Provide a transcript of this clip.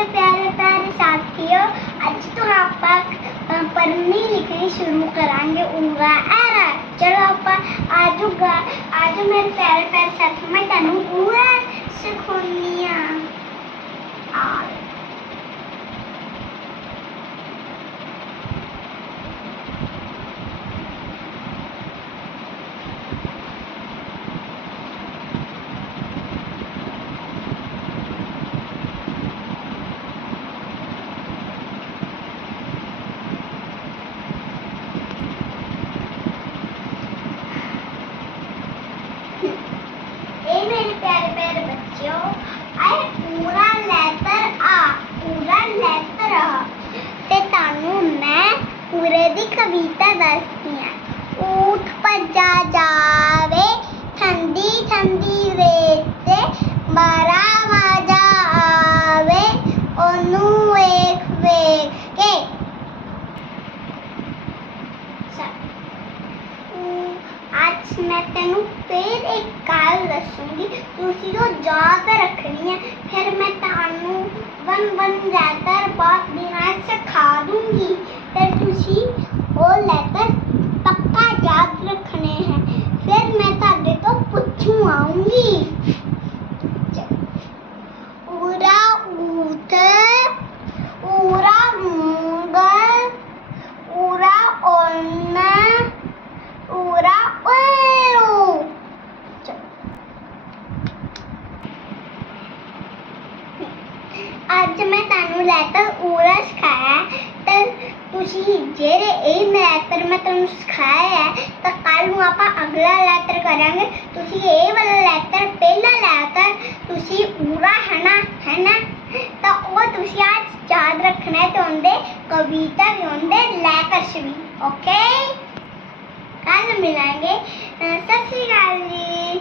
ਮੇਰੇ ਪਿਆਰੇ ਪਿਆਰੇ ਸਾਥੀਓ ਅੱਜ ਤੋਂ ਆਪਾਂ ਪੜ੍ਹਨੀ ਲਿਖਣੀ ਸ਼ੁਰੂ ਕਰਾਂਗੇ ਊੜਾ ਐਰਾ ਚਲੋ ਆਪਾਂ ਆਜੂਗਾ ਆਜੋ ਮੇਰੇ ਪਿਆਰੇ ਪਿਆਰੇ ਸਾਥੀ ਮੈਂ ਤੁਹਾਨੂੰ ਊੜਾ ਸਿਖਾਉਣੀ कविता दस्तियाँ ऊँट पर जा जावे, ठंडी ठंडी रेत बड़ा मज़ा आवे, ओनू वेख वेख के। आज मैं तेन फिर एक गल दसूँगी तुसी जाकर रखनी है, फिर मैं तानू वन वन ज़्यादा बात जाऊँगी पूरा उतर पूरा मुंगल पूरा ओना पूरा उल्लू आज मैं तानू लेकर उड़ा खाया ਸਿਖਾਇਆ ਤੁਸੀਂ ਜਿਹੜੇ ਇਹ ਲੈਟਰ ਮੈਂ ਤੁਹਾਨੂੰ ਸਿਖਾਇਆ ਹੈ, ਤਾਂ ਕੱਲ ਨੂੰ ਆਪਾਂ ਅਗਲਾ ਲੈਟਰ ਕਰਾਂਗੇ। ਤੁਸੀਂ ਇਹ ਵਾਲਾ ਲੈਟਰ ਪਹਿਲਾ ਲੈਟਰ ਤੁਸੀਂ ਉਰਾ ਹੈ ਨਾ ਤਾਂ ਉਹ ਤੁਸੀਂ ਅੱਜ ਯਾਦ ਰੱਖਣਾ ਹੈ ਤੇ ਉਹਦੇ ਕਵਿਤਾ ਵੀ ਉਹਦੇ ਲੈਟਰਸ ਵੀ ਓਕੇ ਕੱਲ ਮਿਲਾਂਗੇ। ਸਤਿ ਸ਼੍ਰੀ ਅਕਾਲ ਜੀ।